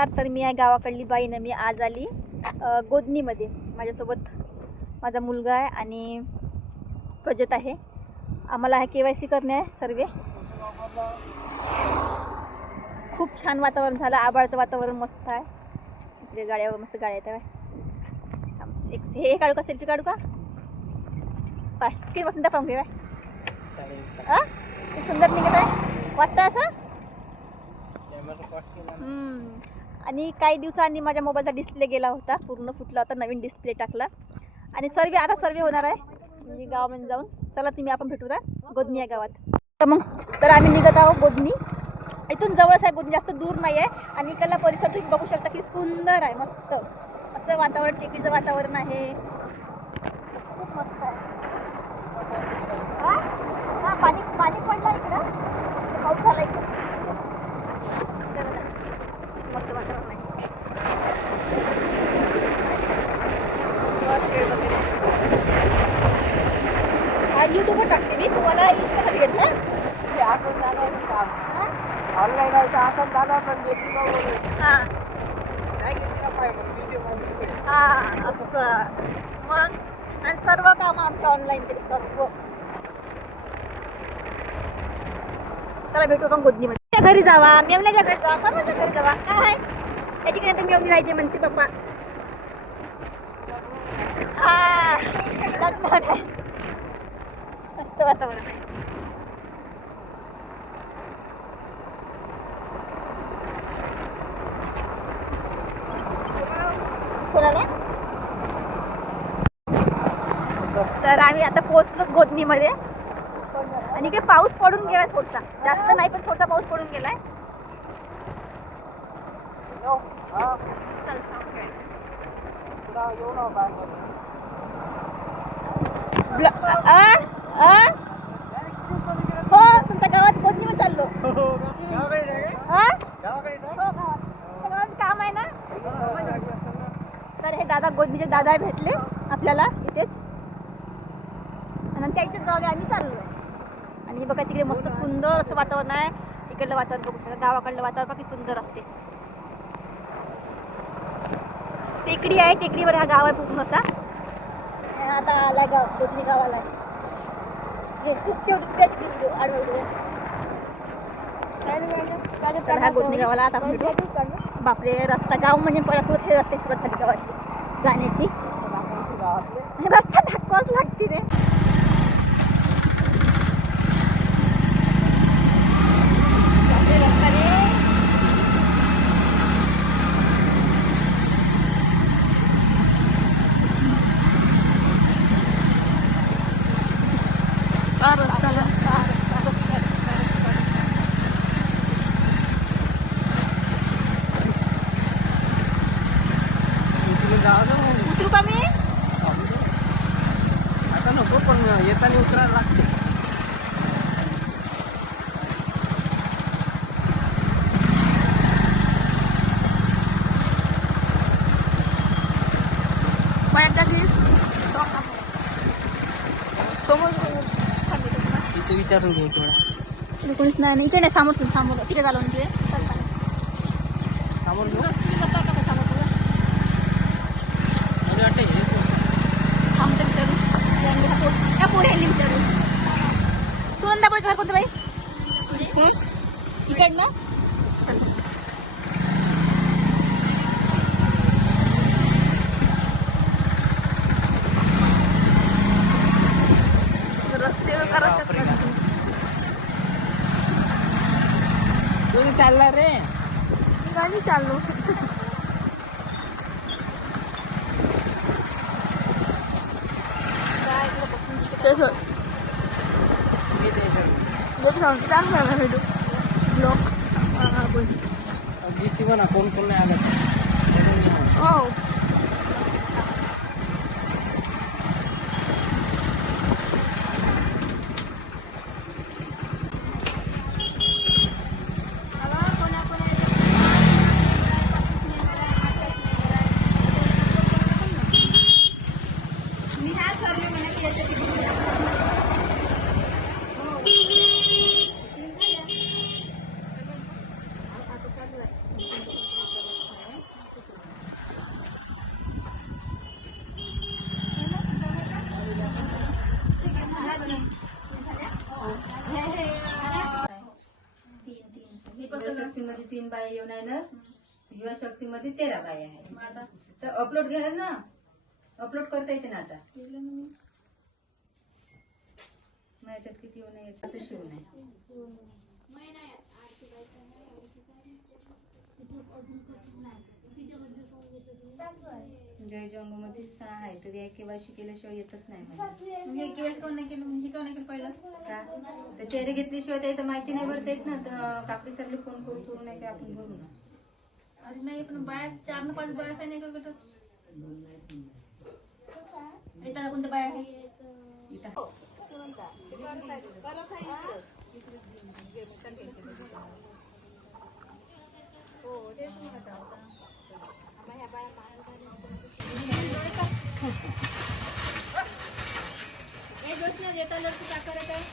नमस्कार. तर मी आहे गावाकडली बाई ना. मी आज आली गोदनीमध्ये. माझ्यासोबत माझा मुलगा आहे आणि प्रोजेक्ट आहे. आम्हाला आहे KYC करणे आहे सर्वे. खूप छान वातावरण झालं. आबाळचं वातावरण मस्त आहे. इकडे गाड्यावर मस्त गाड्या येतात. एक हे काढू का, सेल्फी काढू का? पाय किती मस्त पाहून घे. किती सुंदर निघत आहे, वाटतं असं. आणि काही दिवसांनी माझ्या मोबाईलचा डिस्प्ले गेला होता, पूर्ण फुटला होता. नवीन डिस्प्ले टाकला आणि आता सर्वे होणार आहे म्हणजे गावामध्ये जाऊन. चला तुम्ही आपण भेटूया गोदनी या गावात. तर आम्ही निघत आहोत गोदनी. इथून जवळच आहे गोदनी, जास्त दूर नाही आहे. आणि इकडला परिसर तुम्ही बघू शकता की सुंदर आहे, मस्त असं वातावरण, टेकडीचं वातावरण आहे. खूप मस्त आहे. हां पाणी पडलं इकडं, पाऊस झाला इकडं. मस्त वातावरण आहे. शेड वगैरे हा यूट्यूबवर टाकते मी, तुम्हाला इन्स्टाला भेट ना. ऑनलाईन आहे असं झालं पण हां हां असं मग. आणि सर्व कामं आमच्या ऑनलाईन केली सर्व. चला भेटू आपण गोदनीमध्ये. घरी जावा, मेवण्याच्या घरी जावा, सर्वांच्या घरी जावा. काय त्याची काय मेवणी राहायची म्हणते पप्पा. हा लग्न आहे, मस्त वातावरण आहे. तर आम्ही आता पोहोचलो गोदनीमध्ये. आणि इकडे पाऊस पडून गेलाय थोडासा, जास्त नाही पण थोडासा पाऊस पडून गेलाय. हो तुमच्या गावात गोदनीमध्ये चाललो. गावात काम आहे ना. तर हे दादा गोदनीचे दादा भेटले आपल्याला इथेच. आणि त्याच्याच गावी आम्ही चाललो. आणि बघा तिकडे मस्त सुंदर असं वातावरण आहे. इकडलं वातावरण बघू शकता, गावाकडलं वातावरण किती सुंदर असते. टेकडी आहे, टेकडीवर हा गाव आहे पूर्ण असा. आता आलाय गाव, गोदनी गावाला आहे. हा गोदनी गावाला आता आपण भेटू. बापरे, रस्ता गाव म्हणजे परत हे रस्ते सुरुवात झाली गावाची जाण्याची. रस्ता दाखवाच लागते रे. उतरू का मी? आता नको, पण येताना उतरायला लागते. तिथे विचारून घे थोडा. कोणीच नाही, इकडे नाही. समोर तिकडे झालं म्हणजे समोर घेऊ. विचारू सुनंदापूरचं घर कोणतं बाई? इकडनं चल. रस्ते चालला रे, गाडी चाललो. कोण नाही आलं. हो बाया येऊन आहे ना युवा शक्तीमध्ये 13 बाया आहे. मग आता तर अपलोड घ्या ना, अपलोड करता येते ना आता. मग याच्यात किती येऊन आहे, याचं शिवून आहे. जय जंग मध्ये 6 आहे तर या केवायसी केल्याशिवाय येतच नाही मला. हे केवायसी कोण नाही केलं, हे कोण नाही केलं पहिलं? का तर चेहरे घेतल्याशिवाय त्याचं माहिती नाही भरता येत ना. तर काकडी सरले फोन करू नाही की आपण भरू ना. अरे नाही पण बाया 4 न 5 बाया नाही का गटात? येताना कोणत्या बाया आहे इथं एक वर्ष येता लड़की क्या करत आहे